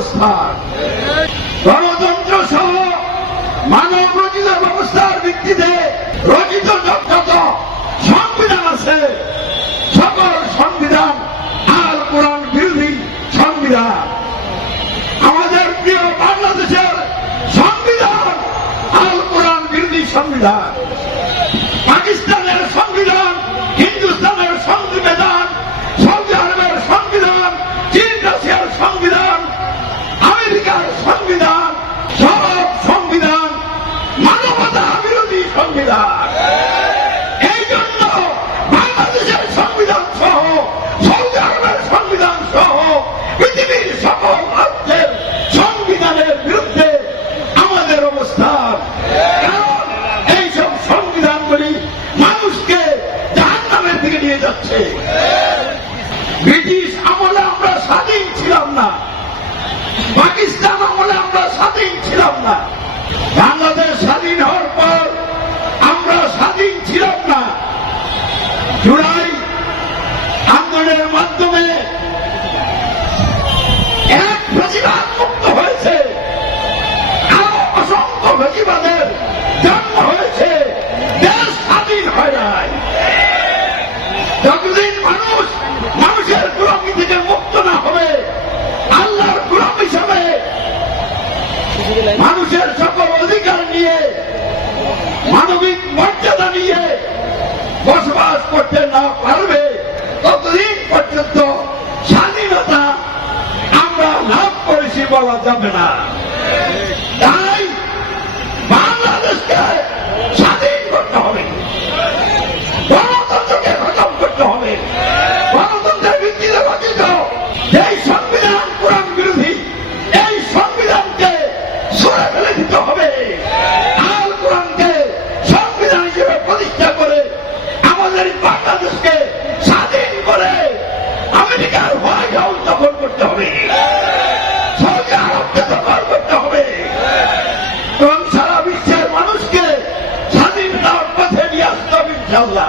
অবস্থান। গণতন্ত্র সহ মানব রচিত ব্যবস্থার ভিত্তিতে রচিত যত সংবিধান আছে সকল সংবিধান আল কোরআন বিরোধী সংবিধান। আমাদের প্রিয় বাংলাদেশের সংবিধান আল কোরআন বিরোধী সংবিধান। পাকিস্তানের সংবিধান, হিন্দুস্তানের সংবিধান, সৌদি আরবের সংবিধান, চীন রাশিয়ার সংবিধান, আমেরিকার সংবিধান, সব সংবিধান মানবতা বিরোধী সংবিধান। এই জন্য বাংলাদেশের সংবিধান সহ সৌদি আরবের সংবিধান সহ পৃথিবীর সকল রাজ্যের সংবিধানের বিরুদ্ধে আমাদের অবস্থান। কারণ এইসব সংবিধানগুলি মানুষকে জাহান্নামের দিকে নিয়ে যাচ্ছে। ব্রিটিশ আমলে আমরা স্বাধীন ছিলাম না, পাকিস্তান আমলে আমরা স্বাধীন ছিলাম না, বাংলাদেশ স্বাধীন হওয়ার পর আমরা স্বাধীন ছিলাম না। জুলাই আন্দোলনের মাধ্যমে এক ফ্যাসিবাদ মুক্ত হয়েছে, আরো অসংখ্য ফ্যাসিবাদের জন্ম হয়েছে, দেশ স্বাধীন হয় নাই। যতদিন মানুষ মানুষের গোলামি থেকে মুক্ত না হবে, আল্লাহর গোলাম হিসাবে মানুষের সকল অধিকার নিয়ে মানবিক মর্যাদা নিয়ে বসবাস করতে না পারবে, ততদিন পর্যন্ত স্বাধীনতা আমরা লাভ করেছি বলা যাবে না। তাই বাংলাদেশকে স্বাধীন করতে হবে, গণতন্ত্রকে খতম করতে হবে। গণতন্ত্রের ভিত্তিতে গঠিত এই সংবিধান কোরআন বিরোধী, এই সংবিধানকে সরে ফেলে দিতে হবে। আল কোরআনকে সংবিধান হিসেবে প্রতিষ্ঠা করে আমাদের বাংলাদেশকে স্বাধীন করে আমেরিকার হোয়াইট হাউস দখল করতে হবে, সৌদি আরবকে দখল করতে হবে এবং সারা বিশ্বের মানুষকে স্বাধীনতার পথে নিয়ে আসতে হবে ইনশাআল্লাহ।